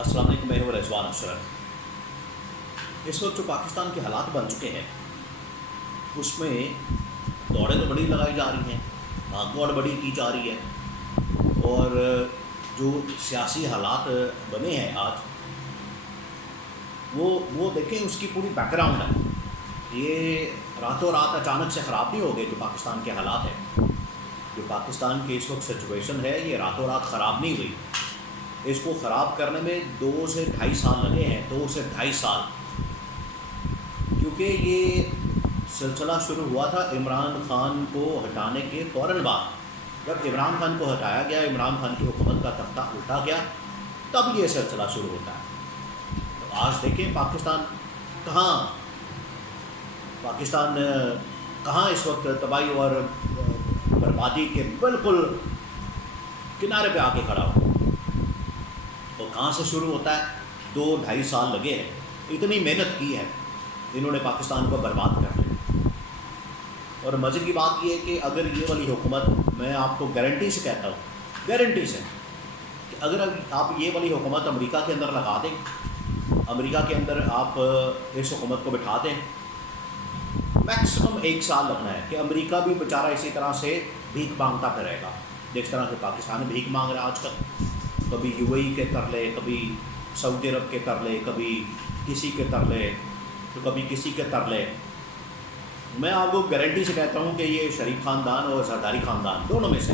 السلام علیکم، میں ہوں رضوان اشرف۔ اس وقت جو پاکستان کے حالات بن چکے ہیں اس میں دوڑیں تو بڑی لگائی جا رہی ہیں، بھاگ دوڑ بڑی کی جا رہی ہے، اور جو سیاسی حالات بنے ہیں آج وہ دیکھیں اس کی پوری بیک گراؤنڈ ہے۔ یہ راتوں رات اچانک سے خراب نہیں ہو گئے۔ جو پاکستان کے حالات ہیں، جو پاکستان کی اس وقت سچویشن ہے، یہ راتوں رات خراب نہیں ہوئی۔ اس کو خراب کرنے میں 2 سے 2.5 سال لگے ہیں، 2 سے 2.5 سال، کیونکہ یہ سلسلہ شروع ہوا تھا عمران خان کو ہٹانے کے فوراً بعد۔ جب عمران خان کو ہٹایا گیا، عمران خان کی حکومت کا تختہ الٹا گیا، تب یہ سلسلہ شروع ہوتا ہے۔ تو آج دیکھیں پاکستان کہاں اس وقت تباہی اور بربادی کے بالکل کنارے پہ آ کے کھڑا ہو، اور کہاں سے شروع ہوتا ہے؟ 2-2.5 سال لگے ہیں، اتنی محنت کی ہے انہوں نے پاکستان کو برباد کرنے میں۔ اور مزے کی بات یہ ہے کہ اگر یہ والی حکومت، میں آپ کو گارنٹی سے کہتا ہوں، گارنٹی سے، کہ اگر آپ یہ والی حکومت امریکہ کے اندر لگا دیں، امریکہ کے اندر آپ اس حکومت کو بٹھا دیں، میکسیمم 1 سال لگنا ہے کہ امریکہ بھی بیچارہ اسی طرح سے بھیک مانگتا پھرے گا، جس طرح کہ پاکستان بھیک مانگ رہا ہے آج کل۔ کبھی UAE کے کر لے، کبھی سعودی عرب کے کر لے، کبھی کسی کے کر لے، تو کبھی کسی کے کر لے۔ میں آپ کو گارنٹی سے کہتا ہوں کہ یہ شریف خاندان اور زرداری خاندان دونوں میں سے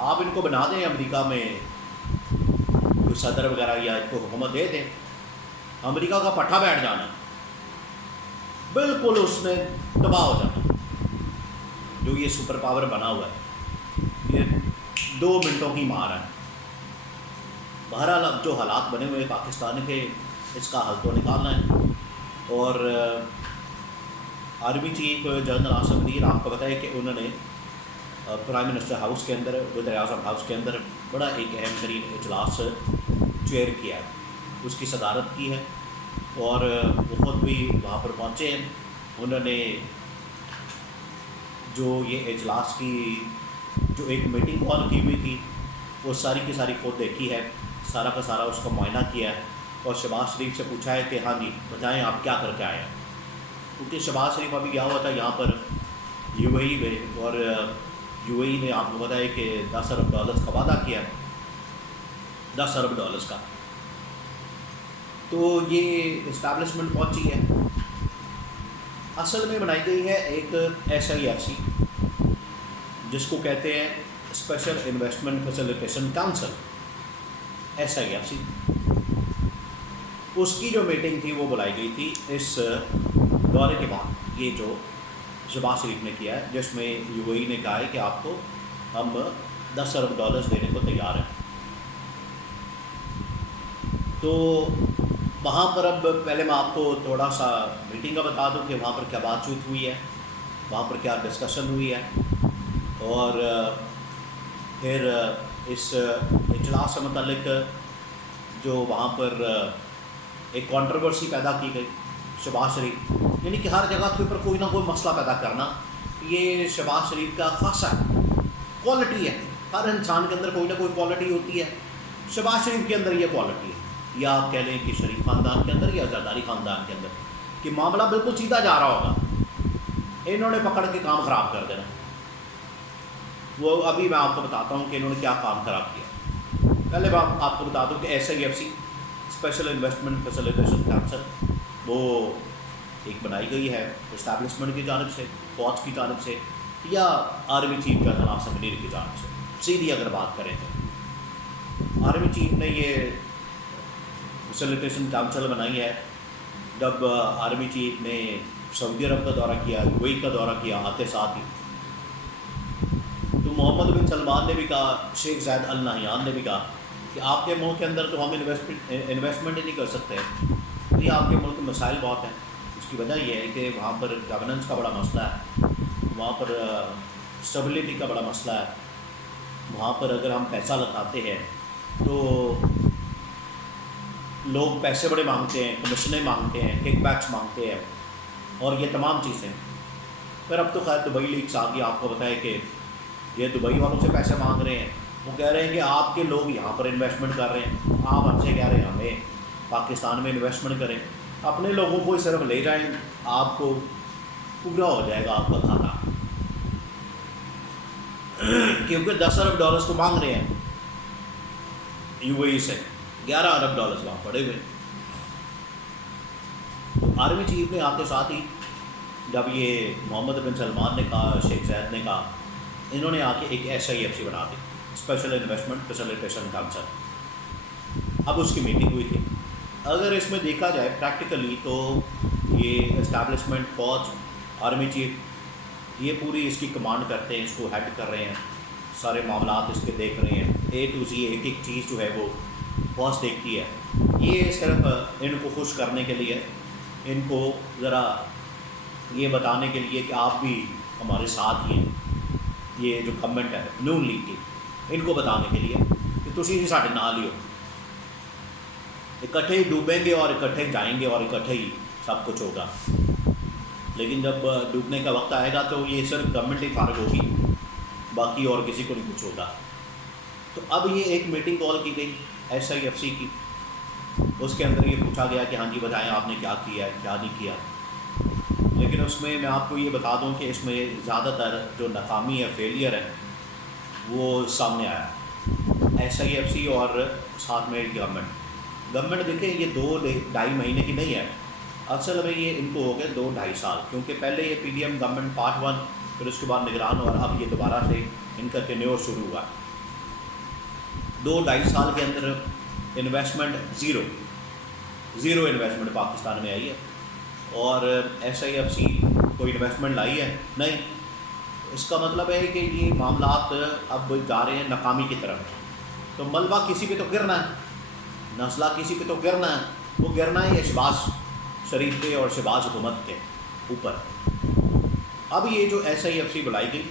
آپ ان کو بنا دیں، امریکہ میں کوئی صدر وغیرہ یا ان کو حکومت دے دیں، امریکہ کا پٹھا بیٹھ جانا، بالکل اس نے تباہ ہو جانا۔ جو یہ سپر پاور بنا ہوا ہے، یہ 2 منٹوں کی مار ہے۔ بہرحال اب جو حالات بنے ہوئے پاکستان کے، اس کا حل تو نکالنا ہے۔ اور army chief general Asif Munir, آپ کو پتہ ہے کہ انہوں نے پرائم منسٹر ہاؤس کے اندر، وزیر اعظم ہاؤس کے اندر بڑا ایک اہم ترین اجلاس چیئر کیا ہے، اس کی صدارت کی ہے، اور وہ خود بھی وہاں پر پہنچے ہیں۔ انہوں نے جو یہ اجلاس کی جو ایک میٹنگ کال کی ہوئی تھی، وہ ساری کی ساری خود دیکھی ہے، سارا کا سارا اس کا معائنہ کیا ہے، اور شہباز شریف سے پوچھا ہے کہ ہاں جی بتائیں آپ کیا کر کے آئے ہیں، کیونکہ شہباز شریف ابھی گیا ہوا تھا یہاں پر UAE میں، اور UAE نے آپ کو پتہ ہے کہ $10 ارب کا وعدہ کیا، $10 ارب کا۔ تو یہ اسٹیبلشمنٹ پہنچی ہے، اصل میں بنائی گئی ہے ایک SIFC، جس کو کہتے ہیں special investment facilitation council, SIFC۔ اس کی جو میٹنگ تھی وہ بلائی گئی تھی اس دورے کے بعد، یہ جو شہباز شریف نے کیا ہے، جس میں UAE نے کہا ہے کہ آپ کو ہم $10 ارب دینے کو تیار ہیں۔ تو وہاں پر اب پہلے میں آپ کو تھوڑا سا میٹنگ کا بتا دوں کہ وہاں پر کیا بات چیت ہوئی ہے، وہاں پر کیا ڈسکشن ہوئی ہے، اور پھر اس اجلاس سے متعلق جو وہاں پر ایک کنٹروورسی پیدا کی گئی۔ شہباز شریف، یعنی کہ ہر جگہ کے اوپر کوئی نہ کوئی مسئلہ پیدا کرنا، یہ شہباز شریف کا خاصہ کوالٹی ہے۔ ہر انسان کے اندر کوئی نہ کوئی کوالٹی ہوتی ہے، شہباز شریف کے اندر یہ کوالٹی ہے، یا آپ کہہ لیں کہ شریف خاندان کے اندر یا زرداری خاندان کے اندر، کہ معاملہ بالکل سیدھا جا رہا ہوگا، انہوں نے پکڑ کے کام خراب کر دینا۔ وہ ابھی میں آپ کو بتاتا ہوں کہ انہوں نے کیا کام خراب کیا۔ پہلے میں آپ کو بتا دوں کہ SIFC special investment facilitation council, وہ ایک بنائی گئی ہے اسٹیبلشمنٹ کی جانب سے، فوج کی جانب سے، یا army chief general Asif Munir کی جانب سے۔ سیدھی اگر بات کریں تو آرمی چیف نے یہ فیسیلیٹیشن کونسل بنائی ہے جب آرمی چیف نے سعودی عرب کا دورہ کیا، UAE کا دورہ کیا، آتے ساتھ ہی تو محمد بن سلمان نے بھی کہا، شیخ زاید ال نہیان نے بھی کہا کہ آپ کے ملک کے اندر تو ہم انویسٹمنٹ ہی نہیں کر سکتے، یہ آپ کے ملک میں مسائل بہت ہیں۔ اس کی وجہ یہ ہے کہ وہاں پر گورننس کا بڑا مسئلہ ہے، وہاں پر اسٹیبلٹی کا بڑا مسئلہ ہے، وہاں پر اگر ہم پیسہ لگاتے ہیں تو لوگ پیسے بڑے مانگتے ہیں، کمیشنیں مانگتے ہیں، کک بیکس مانگتے ہیں، اور یہ تمام چیزیں۔ پھر اب تو خیر دبئی لیکس آ گئی، آپ کو بتائے کہ یہ دبئی والوں سے پیسے مانگ رہے ہیں، وہ کہہ رہے ہیں کہ آپ کے لوگ یہاں پر انویسٹمنٹ کر رہے ہیں، آپ ہم سے کہہ رہے ہیں ہمیں پاکستان میں انویسٹمنٹ کریں، اپنے لوگوں کو صرف لے جائیں، آپ کو پورا ہو جائے گا آپ کا کھانا، کیونکہ 10 ارب ڈالرز تو مانگ رہے ہیں یو اے ای سے، 11 ارب ڈالرز وہاں پڑے ہوئے۔ آرمی چیف نے آپ کے ساتھ ہی جب یہ محمد بن سلمان نے کہا، شیخ زید نے کہا، انہوں نے آ کے ایک SIFC بنا دی، اسپیشل انویسٹمنٹ فیسیلیٹیشن کونسل۔ اب اس کی میٹنگ ہوئی تھی۔ اگر اس میں دیکھا جائے پریکٹیکلی تو یہ اسٹیبلشمنٹ، فوج، آرمی چیف یہ پوری اس کی کمانڈ کرتے ہیں، اس کو ہیڈ کر رہے ہیں، سارے معاملات اس کے دیکھ رہے ہیں، A to Z ایک ایک چیز جو ہے وہ فوج دیکھتی ہے۔ یہ صرف ان کو خوش کرنے کے لیے، ان کو ذرا یہ بتانے کے لیے کہ آپ بھی ہمارے ساتھ ہی ہیں، یہ جو گورنمنٹ ہے نون لیگ کی، ان کو بتانے کے لیے کہ تسی بھی ساڈے نال ہی ہو، اکٹھے ہی ڈوبیں گے اور اکٹھے ہی جائیں گے اور اکٹھے ہی سب کچھ ہوگا، لیکن جب ڈوبنے کا وقت آئے گا تو یہ صرف گورنمنٹ ہی فارغ ہوگی، باقی اور کسی کو نہیں کچھ ہوگا۔ تو اب یہ ایک میٹنگ کال کی گئی SIFC کی، اس کے اندر یہ پوچھا گیا کہ ہاں جی بتائیں آپ نے کیا کیا ہے کیا نہیں کیا، لیکن اس میں آپ کو یہ بتا دوں کہ اس میں زیادہ تر جو ناکامی ہے، فیلئر ہے، وہ سامنے آیا SIFC اور ساتھ میں گورنمنٹ دیکھیں یہ 2-2.5 مہینے کی نہیں ہے، اصل میں یہ ان کو ہو گئے 2-2.5 سال، کیونکہ پہلے یہ PDM گورنمنٹ پارٹ 1، پھر اس کے بعد نگران، اور اب یہ دوبارہ سے ان کا ٹینیور شروع ہوا۔ 2-2.5 سال کے اندر انویسٹمنٹ زیرو انویسٹمنٹ پاکستان میں آئی ہے، اور SIFC کوئی انویسٹمنٹ لائی ہے نہیں۔ اس کا مطلب ہے کہ یہ معاملات اب جا رہے ہیں ناکامی کی طرف، تو ملبہ کسی پہ تو گرنا ہے، نسلہ کسی پہ تو گرنا ہے، وہ گرنا ہے یہ شہباز شریف کے اور شہباز حکومت کے اوپر۔ اب یہ جو SIFC بلائی گئی،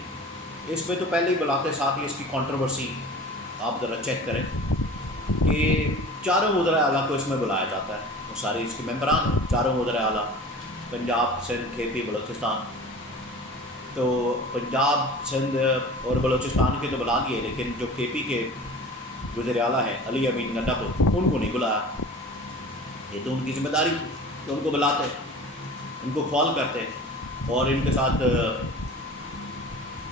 اس میں تو پہلے ہی بلاتے ساتھ ہی اس کی کنٹروورسی آپ ذرا چیک کریں کہ چاروں وزرائے اعلیٰ کو اس میں بلایا جاتا ہے، وہ سارے اس کے ممبران، چاروں وزرائے اعلیٰ، پنجاب، سندھ، KP، بلوچستان۔ تو پنجاب، سندھ اور بلوچستان کے تو بلا دیے، لیکن جو KP کے وزیر اعلیٰ ہیں علی امین گنڈا ان کو نہیں بلایا، یہ تو ان کی ذمہ داری تھی کہ ان کو بلاتے، ان کو کال کرتے اور ان کے ساتھ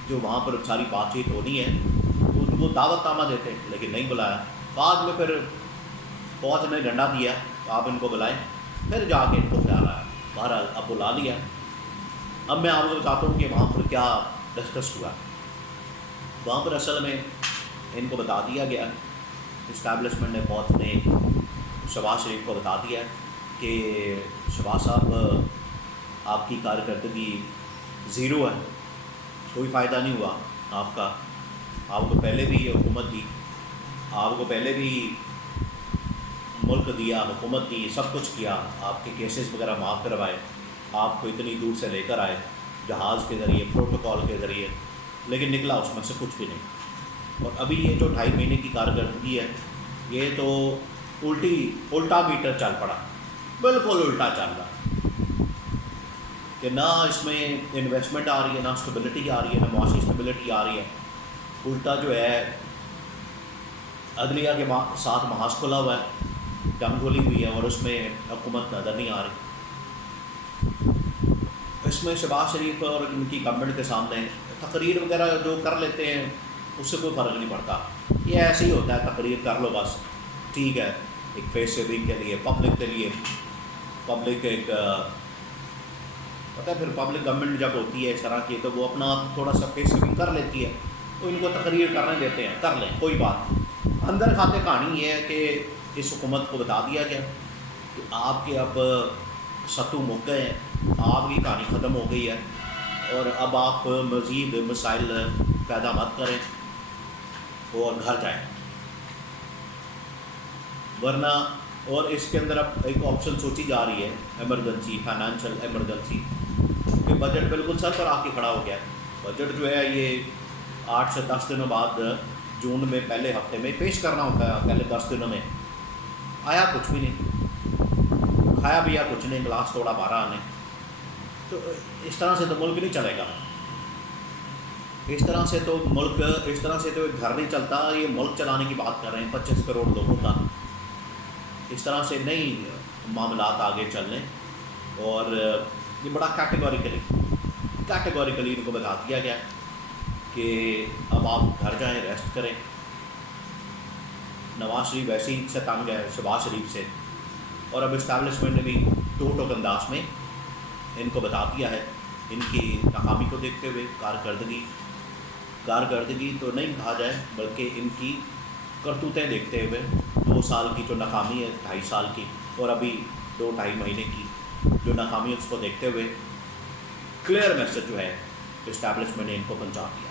جو وہاں پر ساری بات چیت ہونی ہے ان کو دعوت نامہ دیتے، لیکن نہیں بلایا۔ بعد میں پھر فوج نے ڈنڈا دیا کہ آپ ان کو بلائیں، پھر جا کے ان کو خیال آیا، بہرحال اب بلا لیا۔ اب میں آپ کو بتاتا ہوں کہ وہاں پر کیا ڈسکس ہوا۔ وہاں پر اصل میں ان کو بتا دیا گیا، اسٹیبلشمنٹ نے، فوج نے شہباز شریف کو بتا دیا کہ شہباز صاحب آپ کی کارکردگی زیرو ہے، کوئی فائدہ نہیں ہوا آپ کا، آپ کو پہلے بھی یہ حکومت دی، آپ کو پہلے بھی ملک دیا، حکومت دی، سب کچھ کیا، آپ کے کیسز وغیرہ معاف کروائے، آپ کو اتنی دور سے لے کر آئے جہاز کے ذریعے، پروٹوکول کے ذریعے، لیکن نکلا اس میں سے کچھ بھی نہیں۔ اور ابھی یہ جو 2.5 مہینے کی کارکردگی ہے، یہ تو الٹا میٹر چل پڑا، بالکل الٹا چل رہا کہ نہ اس میں انویسٹمنٹ آ رہی ہے، نہ اسٹیبلٹی آ رہی ہے، نہ معاشی اسٹیبلٹی آ رہی ہے، الٹا جو ہے عدلیہ کے ساتھ محاذ کھلا ہوا ہے، جنگ کھلی ہوئی ہے، اور اس میں حکومت نظر نہیں آ رہی۔ اس میں شہباز شریف اور ان کی گورنمنٹ کے سامنے تقریر وغیرہ جو کر لیتے ہیں اس سے کوئی فرق نہیں پڑتا، یہ ایسے ہی ہوتا ہے، تقریر کر لو بس، ٹھیک ہے، ایک فیس سیونگ کے لیے، پبلک کے لیے، پبلک ایک پتہ ہے، پھر پبلک گورنمنٹ جب ہوتی ہے اس طرح کی تو وہ اپنا تھوڑا سا فیس سیونگ کر لیتی ہے، تو ان کو تقریر کرنے دیتے ہیں، کر لیں، کوئی بات۔ اندر کھاتے کہانی یہ ہے کہ اس حکومت کو بتا دیا گیا کہ آپ کے اب ستو مک گئے ہیں، آپ کی کہانی ختم ہو گئی ہے، اور اب آپ مزید مسائل پیدا مت کریں اور گھر جائیں، ورنہ، اور اس کے اندر اب ایک آپشن سوچی جا رہی ہے، ایمرجنسی، فائنینشیل ایمرجنسی، کہ بجٹ بالکل سر پر آ کے کھڑا ہو گیا۔ بجٹ جو ہے یہ 8 سے 10 دنوں بعد جون میں پہلے ہفتے میں پیش کرنا ہوتا ہے، پہلے 10 دنوں میں آیا کچھ بھی نہیں، کھایا پیا کچھ نہیں، گلاس توڑا 12 نے، تو اس طرح سے تو ملک نہیں چلے گا۔ اس طرح سے تو ملک، اس طرح سے تو ایک گھر نہیں چلتا. یہ ملک چلانے کی بات کر رہے ہیں 25 کروڑ لوگوں کا. اس طرح سے نہیں معاملات آگے چل رہے. اور یہ بڑا کیٹیگوریکلی ان کو بتا دیا گیا کہ اب آپ گھر جائیں، ریسٹ کریں. نواز شریف ویسے ہی سے تنگ ہے شہباز شریف سے، اور اب اسٹیبلشمنٹ نے بھی ٹوک انداز میں ان کو بتا دیا ہے ان کی ناکامی کو دیکھتے ہوئے. کارکردگی تو نہیں کہا جائے بلکہ ان کی کرتوتیں دیکھتے ہوئے 2 سال کی جو ناکامی ہے، 2.5 سال کی، اور ابھی 2-2.5 مہینے کی جو ناکامی ہے، اس کو دیکھتے ہوئے کلیئر میسج جو ہے اسٹیبلشمنٹ نے ان کو پہنچا دیا.